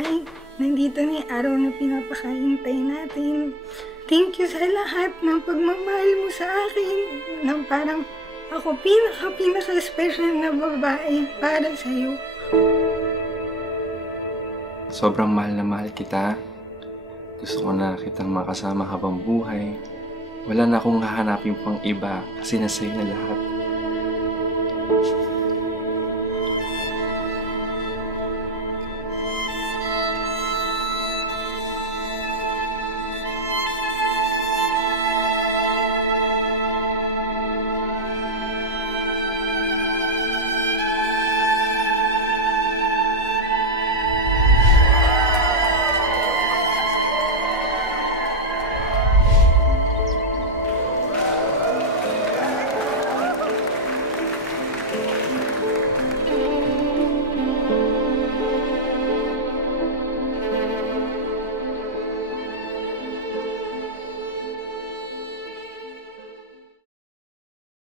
Mike, nandito na yung araw na pinapakahintay natin. Thank you sa lahat ng pagmamahal mo sa akin. Nang parang ako pinaka-special na babae para sa'yo. Sobrang mahal na mahal kita. Gusto ko na kitang makasama habang buhay. Wala na akong hahanapin pang iba kasi nasa'yo na lahat.